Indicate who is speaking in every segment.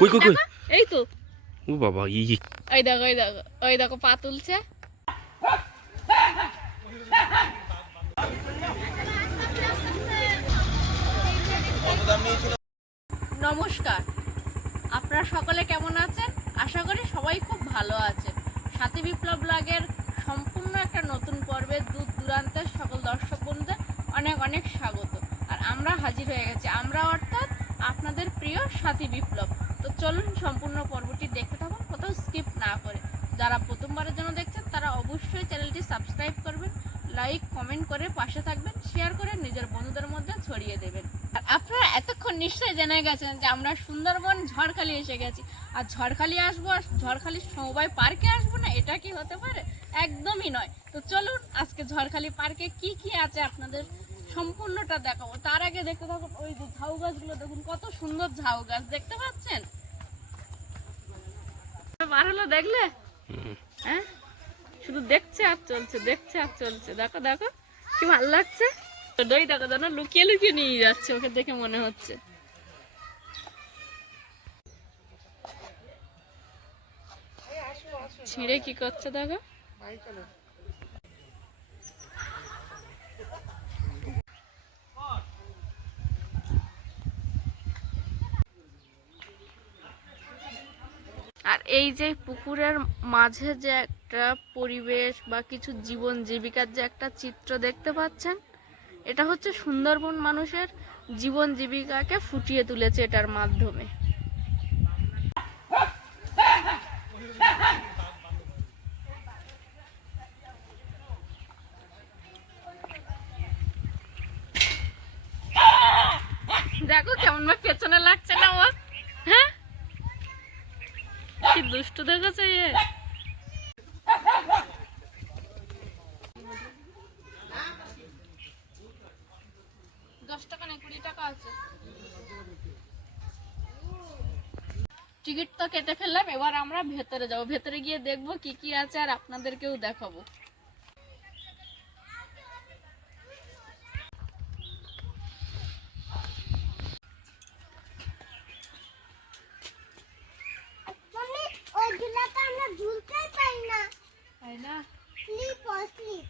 Speaker 1: কই কই কই?
Speaker 2: এই তো।
Speaker 1: ও বাবা ই ই।
Speaker 2: ওই দেখো ওই দেখো ওই দেখো পা তুলছে। নমস্কার। আপনারা সকলে কেমন আছেন? আশা করি সবাই খুব ভালো আছেন। সাথী বিপ্লব ব্লগের সম্পূর্ণ একটা নতুন পর্বে দূর দূরান্তের সকল দর্শক বন্ধুদের অনেক অনেক স্বাগত। আর আমরা হাজির হয়ে গেছি। আমরা অর্থাৎ আপনাদের প্রিয় সাথী বিপ্লব। চলুন সম্পূর্ণ পর্বটি দেখতে থাকুন, কোথাও স্কিপ না করে। যারা প্রথমবারের জন্য দেখছেন, তারা অবশ্যই চ্যানেলটি সাবস্ক্রাইব করবেন লাইক কমেন্ট করে পাশে থাকবেন শেয়ার করে নিজের বন্ধুদের মধ্যে ছড়িয়ে দেবেন। আর আপনারা এতক্ষণ নিশ্চয়ই জেনে গেছেন যে আমরা সুন্দরবন ঝড়খালি এসে গেছি। আর ঝড়খালি আসব, আর ঝড়খালি সবাই পার্কে আসব না, এটা কি হতে পারে? একদমই নয়। তো চলুন আজকে ঝড়খালি পার্কে কি কি আছে আপনাদের সম্পূর্ণটা দেখাবো। তার আগে দেখতে থাকুন, ওই যে ঝাউ গাছগুলো, দেখুন কত সুন্দর ঝাউ গাছ, দেখতে পাচ্ছেন? বার হলো দেখলে? হ্যাঁ? শুধু দেখছে আর চলছে, দেখছে আর চলছে। দেখো দেখো, কি ভালো লাগছে? দই দেখো যেন লুকিয়ে লুকিয়ে নিয়ে যাচ্ছে, ওকে দেখে মনে হচ্ছে। ছিঁড়ে কি করছে দেখো? আর এই যে পুকুরের মাঝে যে একটা পরিবেশ বা কিছু জীবন জীবিকার যে একটা চিত্র দেখতে পাচ্ছেন, এটা হচ্ছে সুন্দরবন মানুষের জীবন জীবিকাকে ফুটিয়ে তুলেছে এটার মাধ্যমে। দেখো কেমন পেছনে লাগছে না ওর দুষ্টু দেখেছ ইয়ে টিকিট তো কেটে ফেললাম, এবার আমরা ভেতরে যাব। ভেতরে গিয়ে দেখব কি কি আছে আর আপনাদেরকেও দেখাবো
Speaker 3: মম্মি ওই ঝুলাটা আমরা ঝুলতেই পারি না
Speaker 2: তাই না
Speaker 3: স্লিপ ও স্লিপ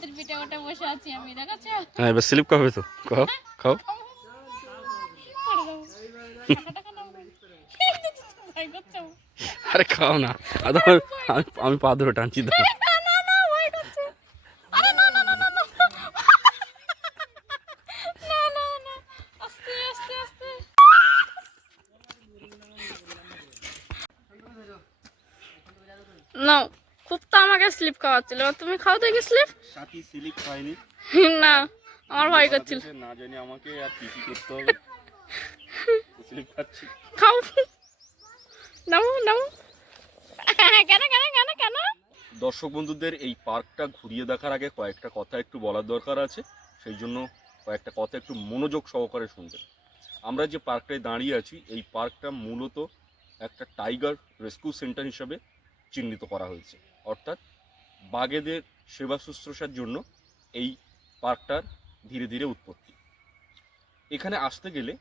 Speaker 2: হাতের পিঠে ওটা বসে আছি আমি দেখাচ্ছ?
Speaker 1: হ্যাঁ এবার স্লিপ খাবে তো? খাও খাও। আরে খাও না। আদা আমি- আমি- আমি পা ধরে টানছি তো
Speaker 2: নাও খুব তো আমাকে স্লিপ খাওয়াচ্ছিল। তুমি খাও দেখি স্লিপ
Speaker 1: সাথী খাইনি
Speaker 2: না আমার ভয় করছিল।
Speaker 1: না জানি আমাকে আর কি কি করতে হবে। স্লিপ খাচ্ছি।
Speaker 2: খাও। নামো নামো। কেন কেন কেন কেন?
Speaker 1: দর্শক বন্ধুদের এই পার্কটা ঘুরিয়ে দেখার আগে কয়েকটা কথা একটু বলার দরকার আছে। সেই জন্য কয়েকটা কথা একটু মনোযোগ সহকারে শুনবেন। আমরা যে পার্কটায় দাঁড়িয়ে আছি এই পার্কটা মূলত একটা টাইগার রেস্কিউ সেন্টার হিসাবে চিহ্নিত করা হয়েছে। অর্থাৎ বাঘেদের সেবা শুশ্রূষার জন্য এই পার্কটার ধীরে ধীরে উৎপত্তি। এখানে আসতে গেলে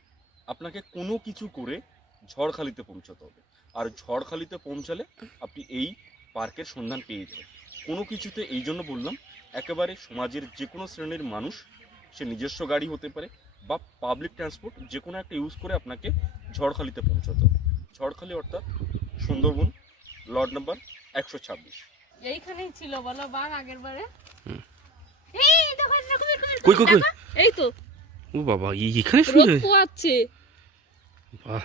Speaker 1: আপনাকে কোনো কিছু করে ঝড়খালিতে পৌঁছাতে হবে। আর ঝড়খালিতে পৌঁছালে আপনি এই পার্কের সন্ধান পেয়ে যাবেন। কোনো কিছুতে এই জন্য বললাম, একেবারে সমাজের যে কোনো শ্রেণির মানুষ, সে নিজস্ব গাড়ি হতে পারে বা পাবলিক ট্রান্সপোর্ট যে কোনো একটা ইউজ করে আপনাকে ঝড়খালিতে পৌঁছাতে হবে। ঝড়খালি অর্থাৎ সুন্দরবন, লর্ড নাম্বার একশো ছাব্বিশ।
Speaker 2: এইখানেই ছিল বলো বার আগের বারে। এই দেখো
Speaker 1: কই কই কই?
Speaker 2: এই তো
Speaker 1: ও বাবা এখানে
Speaker 2: রোদ পোয়াচ্ছে।
Speaker 1: বাহ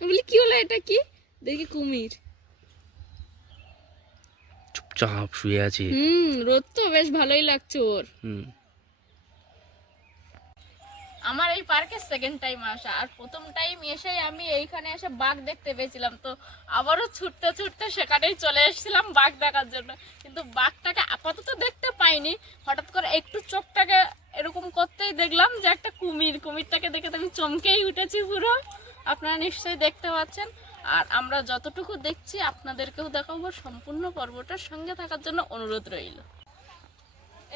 Speaker 2: আমি বলি কি হলো এটা কি? দেখি কুমির।
Speaker 1: চুপচাপ শুয়ে আছে।
Speaker 2: হুম রোদ তো বেশ ভালোই লাগছে ওর।
Speaker 1: হুম।
Speaker 2: আমার এই পার্কে সেকেন্ড টাইম আসা। আর প্রথম টাইম এসেই আমি এইখানে এসে বাঘ দেখতে পেয়েছিলাম। তো আবারও ছুটতে ছুটতে সেখানেই চলে এসেছিলাম বাঘ দেখার জন্য। কিন্তু বাঘটাকে আপাতত দেখতে পাইনি। হঠাৎ করে একটু চোখটাকে এরকম করতেই দেখলাম যে একটা কুমির। কুমিরটাকে দেখে তো আমি চমকেই উঠেছি পুরো। আপনারা নিশ্চয়ই দেখতে পাচ্ছেন। আর আমরা যতটুকু দেখছি, আপনাদেরকেও দেখাবো। সম্পূর্ণ পর্বটার সঙ্গে থাকার জন্য অনুরোধ রইল।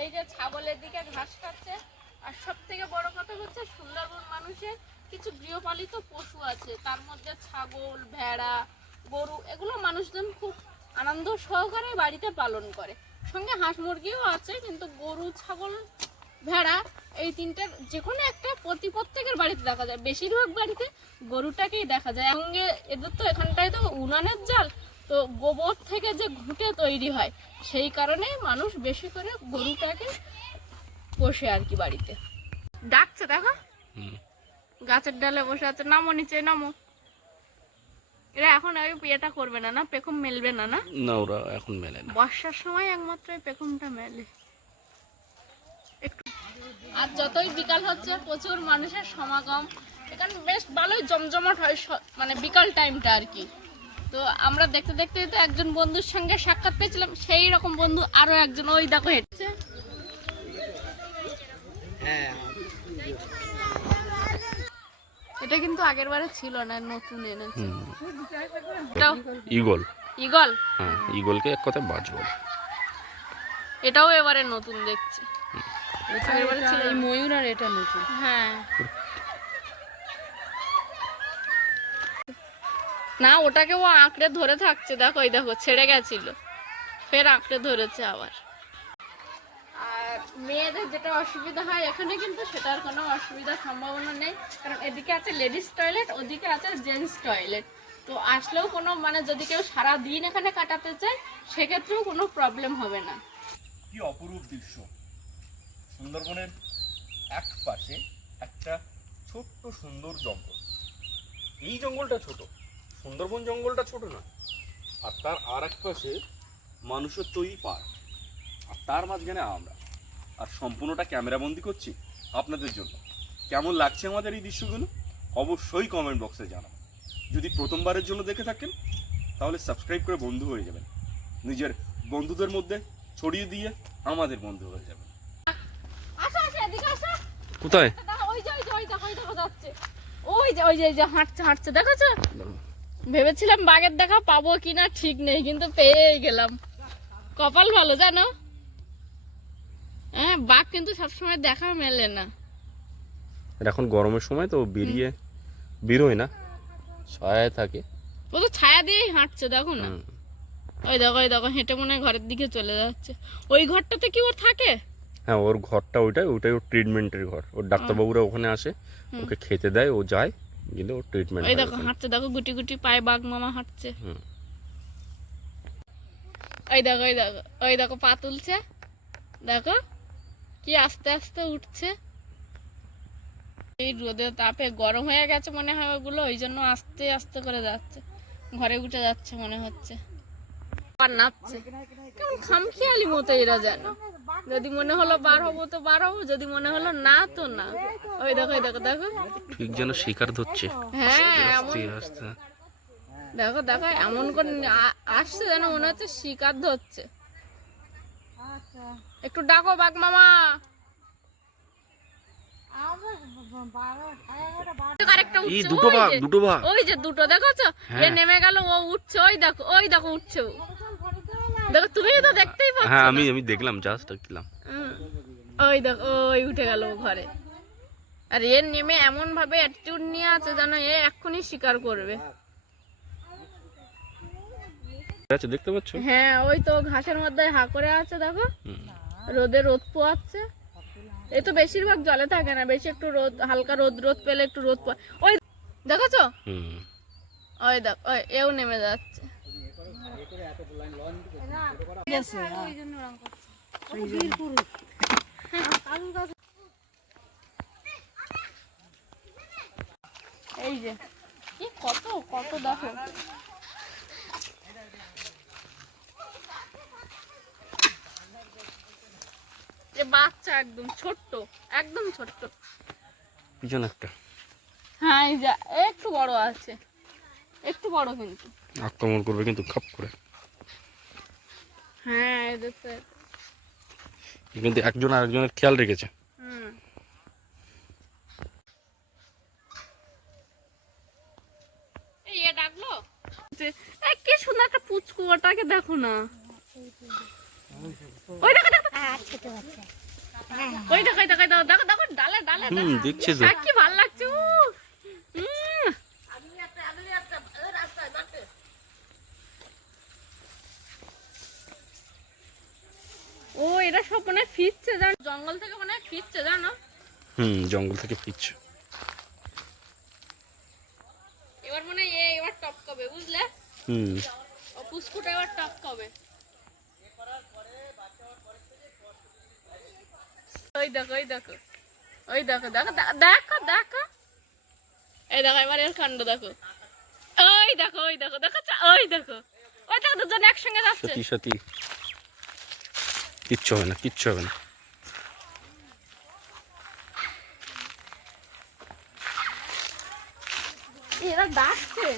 Speaker 2: এই যে ছাগলের দিকে ঘাস খাচ্ছে। আর সব থেকে বড় কথা হচ্ছে সুন্দরবন মানুষের কিছু গৃহপালিত পশু আছে। তার মধ্যে ছাগল, ভেড়া, গরু, এগুলো মানুষজন খুব আনন্দ সহকারে বাড়িতে পালন করে। সঙ্গে হাঁস মুরগিও আছে, কিন্তু গরু, ছাগল, ভেড়া এই তিনটার যে কোনো একটা প্রতি প্রত্যেকের বাড়িতে দেখা যায়। বেশিরভাগ বাড়িতে গরুটাকেই দেখা যায়। সঙ্গে এদের তো এখানটায় তো উনানের জাল, তো গোবর থেকে যে ঘুঁটে তৈরি হয়, সেই কারণে মানুষ বেশি করে গরুটাকে পোষে আর কি বাড়িতে। ডাকছে দেখো। গাছের ডালে বসে আছে। নামো নিচে নামো। এরা এখন ইয়েটা করবে না না? পেখম মেলবে না না?
Speaker 1: না ওরা এখন মেলে না।
Speaker 2: বর্ষার সময় একমাত্র পেখমটা মেলে। একটু আর যতই বিকাল হচ্ছে প্রচুর মানুষের সমাগম। এখানে বেশ ভালোই জমজমাট হয় মানে বিকাল টাইমটা আর কি। তো আমরা দেখতে দেখতে তো একজন বন্ধুর সঙ্গে সাক্ষাৎ পেয়েছিলাম। সেই রকম বন্ধু আরও একজন। ওই দেখো হেঁটছে। এটা কিন্তু আগের বারে ছিল না নতুন এনেছে। এটাও?
Speaker 1: ইগল
Speaker 2: ইগল
Speaker 1: হ্যাঁ ইগলকে এক কথায় বাজ বলে
Speaker 2: এটাও এবারে নতুন দেখছি। আগের বারে ছিল
Speaker 4: এই ময়ূর আর এটা নতুন।
Speaker 2: হ্যাঁ। না ওটাকে ও আঁকড়ে ধরে থাকছে দেখো এই দেখো ছেড়ে গেছিল। ফের আঁকড়ে ধরেছে আবার। মেয়েদের যেটা অসুবিধা হয় এখানে কিন্তু সেটার কোনো অসুবিধার সম্ভাবনা নেই। কারণ এদিকে আছে লেডিস টয়লেট ওদিকে আছে জেন্টস টয়লেট তো আসলেও কোনো মানে যদি কেউ সারা দিন এখানে কাটাতে চায়, সেক্ষেত্রেও কোনো প্রবলেম হবে না।
Speaker 1: কি অপরূপ দৃশ্য। সুন্দরবনের এক পাশে একটা ছোট্ট সুন্দর জঙ্গল। এই জঙ্গলটা ছোট। সুন্দরবন জঙ্গলটা ছোট না। আর তার আর এক পাশে মানুষের তৈরি পার্ক। আর তার মাঝখানে আমরা। আর সম্পূর্ণটা ক্যামেরাবন্দি করছি আপনাদের জন্য। কেমন লাগছে আমাদের এই দৃশ্যগুলো? অবশ্যই কমেন্ট বক্সে জানাবেন যদি প্রথমবারের জন্য দেখে থাকেন তাহলে সাবস্ক্রাইব করে বন্ধু হয়ে যাবেন। নিজের বন্ধুদের মধ্যে ছড়িয়ে দিয়ে আমাদের বন্ধু হয়ে যাবেন। কোথায়?
Speaker 2: ওই যে ওই যে ওই দেখো ওই যাচ্ছে। যে ওই যে ওই যে হাঁটছে হাঁটছে দেখেছ? ভেবেছিলাম বাঘের দেখা পাবো কিনা ঠিক নেই কিন্তু পেয়ে গেলাম। কপাল ভালো জানো? হ্যাঁ বাঘ কিন্তু সবসময় দেখা মেলে না।
Speaker 5: এটা এখন গরমের সময় তো বেরিয়ে বেরোয় না। ছায়ায় থাকে।
Speaker 2: ও তো ছায়া দিয়েই হাঁটছে দেখো না। ওই দেখো ওই দেখো হেঁটে মনে হয় ঘরের দিকে চলে যাচ্ছে। ওই ঘরটাতে কি ওর থাকে?
Speaker 5: হ্যাঁ ওর ঘরটা ওইটাই ওইটাই ওর ট্রিটমেন্টের ঘর। ওর ডাক্তারবাবুরা ওখানে আসে ওকে খেতে দেয় ও যায় গেলে ওর ট্রিটমেন্ট
Speaker 2: ওই দেখো হাঁটছে দেখো গুটি গুটি পায়ে বাঘ মামা হাঁটছে।
Speaker 5: হুম।
Speaker 2: ওই দেখো ওই দেখো ওই দেখো পা তুলছে। দেখো। কি আস্তে আস্তে উঠছে? এই রোদে তাপে গরম হয়ে গেছে মনে হয় ওগুলো ওই জন্য আস্তে আস্তে করে যাচ্ছে। ঘরে উঠে যাচ্ছে মনে হচ্ছে। আর নাচছে। কেমন খামখেয়ালি মতো এরা যেন। যদি মনে হলো বার হব তো বার হব যদি মনে হলো না তো না। ওই দেখো ওই দেখো দেখো।
Speaker 5: ঠিক যেন শিকার ধরছে।
Speaker 2: হ্যাঁ এমন দেখো দেখো এমন করে আসছে যেন মনে হচ্ছে শিকার ধরছে। একটু ডাকো বাঘ মামা। আরেকটা
Speaker 5: দুটো ভাগ দুটো ভাগ
Speaker 2: ওই যে দুটো দেখোছো? এ। নেমে গেল ও উঠছে ওই দেখো ওই দেখো উঠছে দেখো তুমি তো দেখতেই পাচ্ছ
Speaker 5: হ্যাঁ আমি আমি দেখলাম জাস্ট দেখলাম।
Speaker 2: ওই দেখো ওই উঠে গেল ঘরে। আর এর নেমে এমন ভাবে অ্যাটিটিউড নিয়ে আছে যেন এ এক্ষুনি শিকার করবে।
Speaker 5: দেখতে পাচ্ছ?
Speaker 2: হ্যাঁ ওই তো ঘাসের মধ্যে হা করে আছে দেখো। রোদে রোদ পোয়াচ্ছে। এই তো বেশিরভাগ জলে থাকে না বেশি একটু রোদ হালকা রোদ রোদ পেলে একটু রোদ পোয়া ওই দেখেছ ওই দেখ ওই এও নেমে যাচ্ছে। এই যে। কত কত দেখো। এ বাচ্চা একদম ছোট্ট একদম ছোট্ট।
Speaker 5: পিছনে একটা।
Speaker 2: হ্যাঁ এই যা একটু বড় আছে একটু বড় কিন্তু।
Speaker 5: আক্রমণ করবে কিন্তু খাপ করে।
Speaker 2: হ্যাঁ এদের তো
Speaker 5: কিন্তু একজন আরেকজনের খেয়াল রেখেছে।
Speaker 2: কি সুন্দর একটা পুচকু ওটাকে দেখো না। ওই দেখো দেখো।
Speaker 3: হ্যাঁ ছোট বাচ্চা
Speaker 2: ওই দেখো দেখো দেখো দেখো দেখো ডালে ডালে
Speaker 1: হুম
Speaker 2: ডালে।
Speaker 1: দেখছে তো।
Speaker 2: কি ভালো লাগছে ও এরা সব মনে হয় ফিরছে জানো? জঙ্গল থেকে মনে হয় ফিরছে জানো?
Speaker 1: হুম জঙ্গল থেকে ফিরছে।
Speaker 2: এবার মনে হয় এ এবার টপকাবে বুঝলে?
Speaker 1: হুম।
Speaker 2: ও পুষ্কুটা এবার টপকাবে। ওই দেখো ওই দেখো। ওই দেখো দেখো দেখো দেখো। এই দেখো এবার এর কাণ্ড দেখো। ওই দেখো ওই দেখো দেখো ওই দেখো। ওই দেখো দুজন একসঙ্গে যাচ্ছে।
Speaker 1: সত্যি সত্যি। কিচ্ছু হবে না কিচ্ছু হবে না।
Speaker 2: এরা ডাকছে।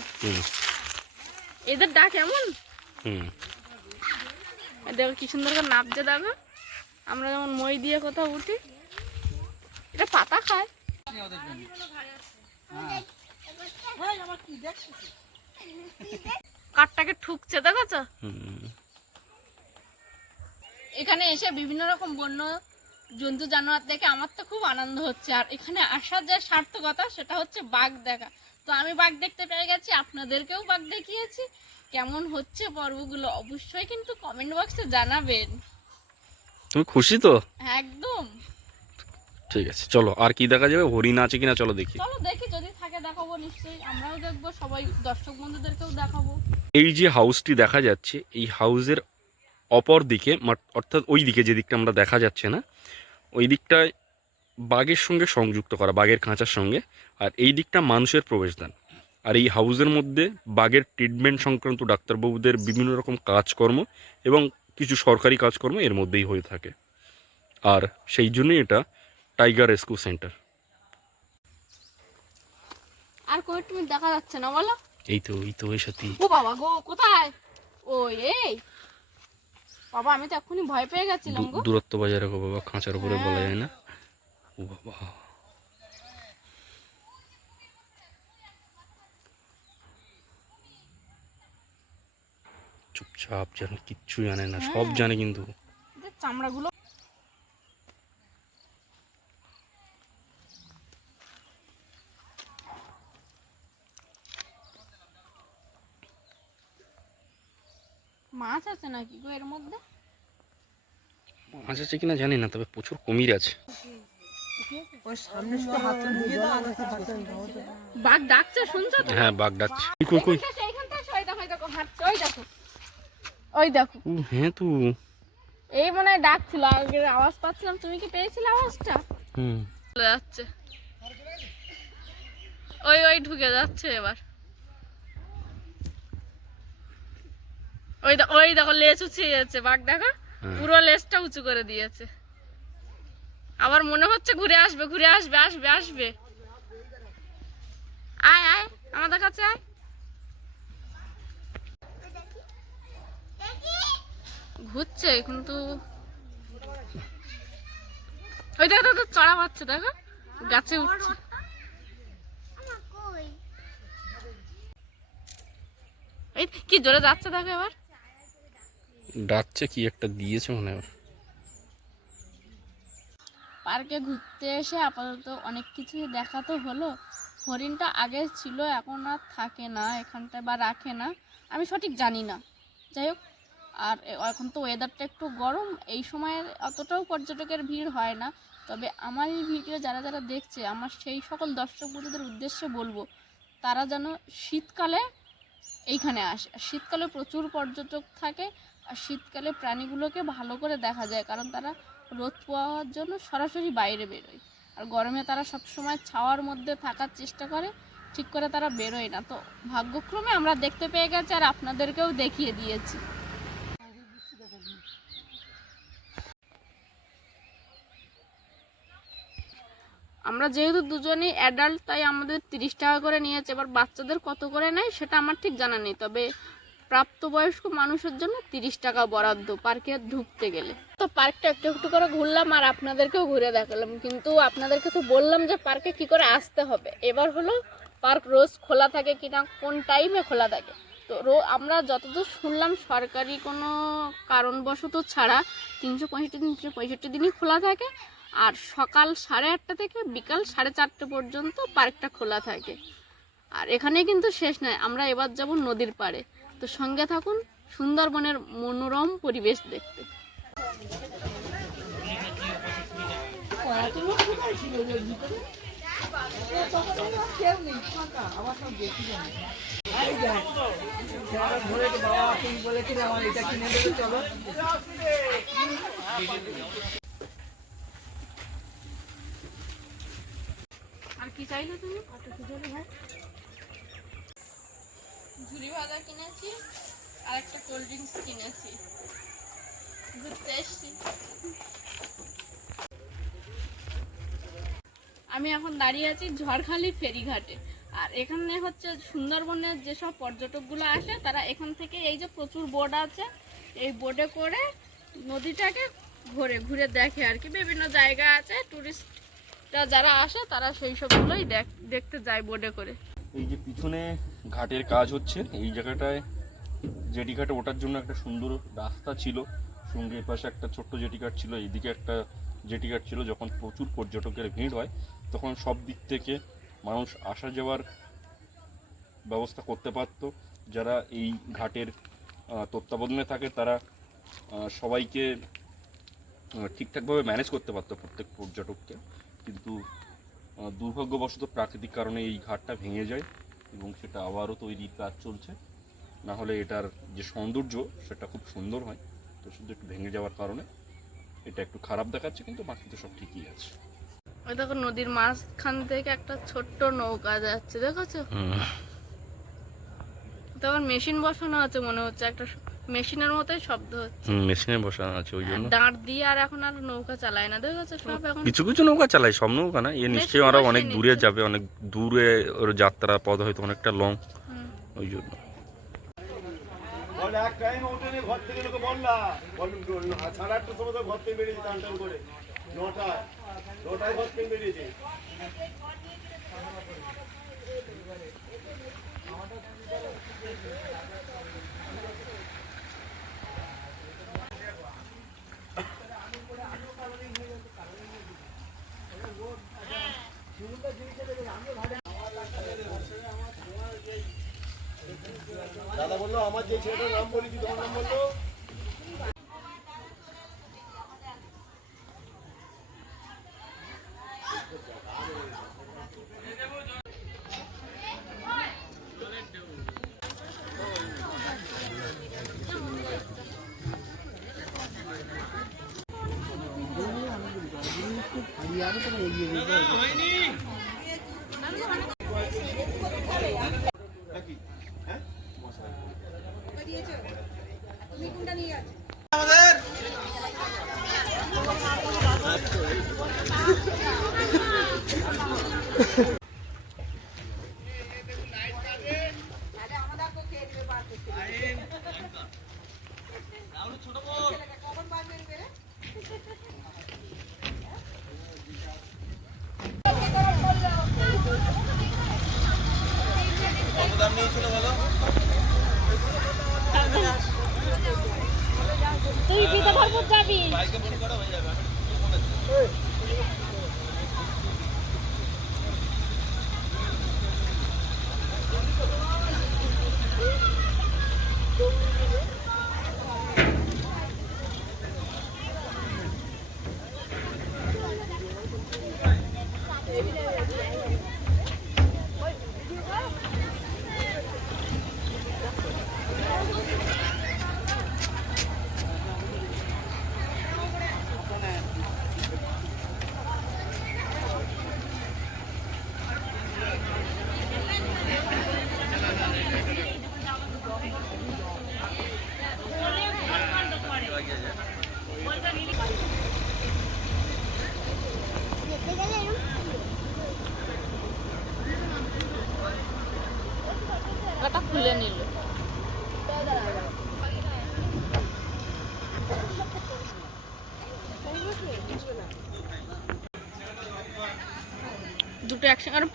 Speaker 2: এদের ডাক এমন?
Speaker 1: হুম।
Speaker 2: দেখো কি সুন্দর করে নাচছে দেখো? আমরা যেমন মই দিয়ে কোথাও উঠি এটা পাতা খায়। কাঠটাকে ঠুকছে, দেখেছ? এখানে এসে বিভিন্ন রকম বন্য জন্তু জানোয়ার দেখে আমার তো খুব আনন্দ হচ্ছে। আর এখানে আসার যে সার্থকতা, সেটা হচ্ছে বাঘ দেখা। তো আমি বাঘ দেখতে পেয়ে গেছি, আপনাদেরকেও বাঘ দেখিয়েছি। কেমন হচ্ছে পর্বগুলো অবশ্যই কিন্তু কমেন্ট বক্সে জানাবেন।
Speaker 1: তুমি খুশি তো?
Speaker 2: একদম।
Speaker 1: ঠিক আছে চলো আর কি দেখা যাবে? হরিণ আছে কিনা চলো দেখি।
Speaker 2: চলো দেখি যদি থাকে দেখাবো নিশ্চয়ই। আমরাও দেখব সবাই দর্শক বন্ধুদেরকেও দেখাবো।
Speaker 1: এই যে হাউসটি দেখা যাচ্ছে এই হাউসের অপর দিকে অর্থাৎ ওই দিকে যে দিকটা আমরা দেখা যাচ্ছে না ওই দিকটায় বাঘের সঙ্গে সংযুক্ত করা বাঘের খাঁচার সঙ্গে। আর এই দিকটা মানুষের প্রবেশদ্বার। আর এই হাউসের মধ্যে বাঘের ট্রিটমেন্ট সংক্রান্ত ডাক্তারবাবুদের বিভিন্ন রকম কাজকর্ম এবং সরকারি কাজকর্ম এর মধ্যেই হয়ে থাকে। আর সেই জন্যই এটা টাইগার রেস্কিউ সেন্টার
Speaker 2: আর কই তুমি দেখা যাচ্ছে না বলো?
Speaker 1: এই তো এই তো সাথে
Speaker 2: ও বাবা গো কোথায়? ও এই। বাবা আমি তো এক্ষুনি ভয় পেয়ে গেছিলাম গো।
Speaker 1: দূরত্ব বজায় রাখো বাবা খাঁচার উপরে বলা
Speaker 2: হ্যাঁ।
Speaker 1: যায় না। ও বাবা। চুপচাপ যেন কিচ্ছু জানে না সব
Speaker 2: হ্যাঁ।
Speaker 1: জানে কিন্তু।
Speaker 2: চামড়াগুলো মাছ আছে নাকি গো এর মধ্যে?
Speaker 1: মাছ আছে কিনা জানি না তবে প্রচুর কুমির আছে।
Speaker 2: বাঘ ডাকছে শুনছো
Speaker 1: হ্যাঁ বাঘ ডাকছে। কই, কই কই
Speaker 2: এখান থেকে, এইখান থেকে, ওই দেখো ওই দেখো হাঁটছে ওই দেখো ওই দেখো।
Speaker 1: হ্যাঁ তো।
Speaker 2: এই মনে হয় ডাকছিল আগের আওয়াজ পাচ্ছিলাম। তুমি কি পেয়েছিলে আওয়াজটা?
Speaker 1: হুম।
Speaker 2: চলে যাচ্ছে। ওই ওই ঢুকে যাচ্ছে এবার। ওই দেখো ওই দেখো লেজ উঁচিয়ে যাচ্ছে বাঘ দেখো
Speaker 1: হ্যাঁ।
Speaker 2: পুরো লেজটা উঁচু করে দিয়েছে। আবার মনে হচ্ছে ঘুরে আসবে ঘুরে আসবে আসবে আসবে। আয় আয় আমাদের কাছে আয়। ঘুরছে কিন্তু ওই দেখো দেখো চড়া পাচ্ছে দেখো গাছে উঠছে। এই কি জোরে যাচ্ছে দেখো এবার।
Speaker 1: ডাকছে কি একটা দিয়েছে মনে হয়।
Speaker 2: পার্কে ঘুরতে এসে আপাতত অনেক কিছু দেখা তো হলো। হরিণটা আগে ছিল এখন আর থাকে না এখানটায় বা রাখে না। আমি সঠিক জানি না। যাই হোক আর এখন তো ওয়েদারটা একটু গরম, এই সময় অতটাও পর্যটকের ভিড় হয় না। তবে আমার এই ভিডিও যারা যারা দেখছে, আমার সেই সকল দর্শক বন্ধুদের উদ্দেশ্যে বলব, তারা যেন শীতকালে এইখানে আসে। শীতকালে প্রচুর পর্যটক থাকে, আর শীতকালে প্রাণীগুলোকে ভালো করে দেখা যায়, কারণ তারা রোদ পাওয়ার জন্য সরাসরি বাইরে বেরোয়। আর গরমে তারা সবসময় ছাওয়ার মধ্যে থাকার চেষ্টা করে, ঠিক করে তারা বেরোয় না। তো ভাগ্যক্রমে আমরা দেখতে পেয়ে গেছি আর আপনাদেরকেও দেখিয়ে দিয়েছি। আমরা যেহেতু দুজনেই অ্যাডাল্ট তাই আমাদের তিরিশ টাকা করে নিয়েছে, এবার বাচ্চাদের কত করে নেয় সেটা আমার ঠিক জানা নেই, তবে প্রাপ্তবয়স্ক মানুষের জন্য তিরিশ টাকা বরাদ্দ পার্কে ঢুকতে গেলে। তো পার্কটা একটু একটু করে ঘুরলাম আর আপনাদেরকেও ঘুরে দেখালাম, কিন্তু আপনাদেরকে তো বললাম যে পার্কে কি করে আসতে হবে। এবার হলো পার্ক রোজ খোলা থাকে কিনা, কোন টাইমে খোলা থাকে। তো রো- আমরা যতদূর শুনলাম সরকারি কোনো কারণবশত ছাড়া তিনশো পঁয়ষট্টি তিনশো পঁয়ষট্টি দিনই খোলা থাকে। আর সকাল সাড়ে আটটা থেকে বিকাল সাড়ে চারটে পর্যন্ত পার্কটা খোলা থাকে। আর এখানে কিন্তু শেষ নয়, আমরা এবার যাব নদীর পাড়ে। তো সঙ্গে থাকুন সুন্দরবনের মনোরম পরিবেশ দেখতে। আর চাইলে তুমি? ঝুরি ভাজা কিনেছি আর একটা কোল্ড ড্রিঙ্কস কিনেছি। ঘুরতে এসছি আমি এখন দাঁড়িয়ে আছি ঝড়খালি ফেরিঘাটে। আর এখানে হচ্ছে সুন্দরবনের যেসব পর্যটকগুলো আসে তারা এখান থেকে এই যে প্রচুর বোর্ড আছে এই বোর্ডে করে নদীটাকে ঘুরে ঘুরে দেখে আর কি। বিভিন্ন জায়গা আছে টুরিস্টরা যারা আসে, তারা সেই সবগুলোই দেখ, দেখতে যায় বোর্ডে করে।
Speaker 1: এই যে পিছনে ঘাটের কাজ হচ্ছে, এই জায়গাটায় জেটি ঘাটে ওঠার জন্য একটা সুন্দর রাস্তা ছিল। সঙ্গে পাশে একটা ছোট্ট জেটি ঘাট ছিল, এইদিকে একটা জেটি ঘাট ছিল, যখন প্রচুর পর্যটকের ভিড় হয়, তখন সব দিক থেকে মানুষ আসা যাওয়ার ব্যবস্থা করতে পারত। যারা এই ঘাটের তত্ত্বাবধানে থাকে, তারা সবাইকে ঠিকঠাকভাবে ম্যানেজ করতে পারতো প্রত্যেক পর্যটককে। কিন্তু দুর্ভাগ্যবশত প্রাকৃতিক কারণে এই ঘাটটা ভেঙে যায় এবং সেটা আবারও তৈরির কাজ চলছে। না হলে এটার যে সৌন্দর্য সেটা খুব সুন্দর হয়। তো শুধু একটু ভেঙে যাওয়ার কারণে এটা একটু খারাপ দেখাচ্ছে কিন্তু বাকি তো সব ঠিকই আছে।
Speaker 2: ওই দেখো নদীর মাঝখান থেকে একটা ছোট্ট নৌকা যাচ্ছে দেখেছ? তখন মেশিন বসানো আছে মনে হচ্ছে একটা মেশিনের মতোই শব্দ হচ্ছে।
Speaker 5: মেশিনে বসানো আছে ওই জন্য।
Speaker 2: দাঁড় দিয়ে আর এখন আর নৌকা চালায় না। দেখেছ সব এখন
Speaker 5: কিছু কিছু নৌকা চালায় সব নৌকা না? এ নিশ্চয়ই ওরা অনেক দূরে যাবে অনেক দূরে ওর যাত্রা পথ হয়তো অনেকটা লং। ওই জন্য।
Speaker 4: নটায় নটায় ঘর থেকে বেরিয়েছে। আমার যে ছেলেটার নাম বলেছি তোমার নাম বলল নাকি হ্যাঁ
Speaker 2: তুই যাবি?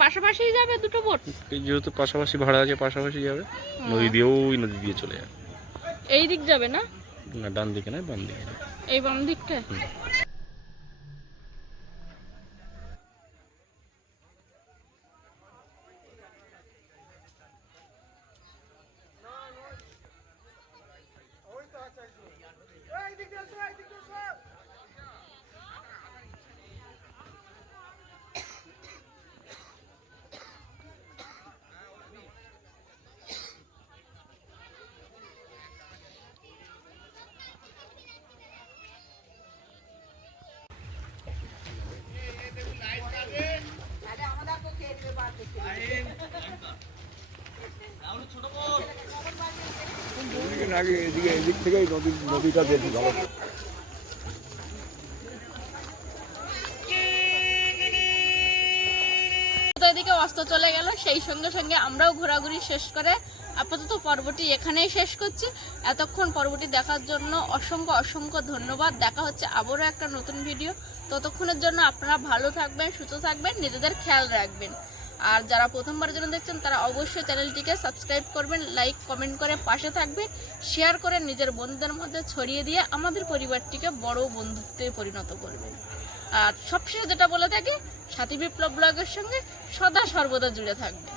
Speaker 2: পাশাপাশি যাবে দুটো বোট?
Speaker 5: যেহেতু পাশাপাশি ভাড়া আছে পাশাপাশি যাবে। নদী দিয়েও ওই নদী দিয়ে চলে যাবে
Speaker 2: এই দিক যাবে না?
Speaker 5: না ডান দিকে না বাম দিকে
Speaker 2: এই বাম দিকটা তো এদিকে অস্ত চলে গেল, সেই সঙ্গে সঙ্গে আমরাও ঘোরাঘুরি শেষ করে আপাতত পর্বটি এখানেই শেষ করছি। এতক্ষণ পর্বটি দেখার জন্য অসংখ্য অসংখ্য ধন্যবাদ। দেখা হচ্ছে আবারও একটা নতুন ভিডিও ততক্ষণের জন্য আপনারা ভালো থাকবেন, সুস্থ থাকবেন, নিজেদের খেয়াল রাখবেন। আর যারা প্রথমবার জন্য দেখছেন, তারা অবশ্যই চ্যানেলটিকে সাবস্ক্রাইব করবেন, লাইক, কমেন্ট করে পাশে থাকবেন, শেয়ার করে নিজের বন্ধুদের মধ্যে ছড়িয়ে দিয়ে আমাদের পরিবারটিকে বড় বন্ধুত্বে পরিণত করবেন। আর সবশেষে যেটা বলে থাকি, সাথী বিপ্লব ব্লগের সঙ্গে সদা সর্বদা জুড়ে থাকবে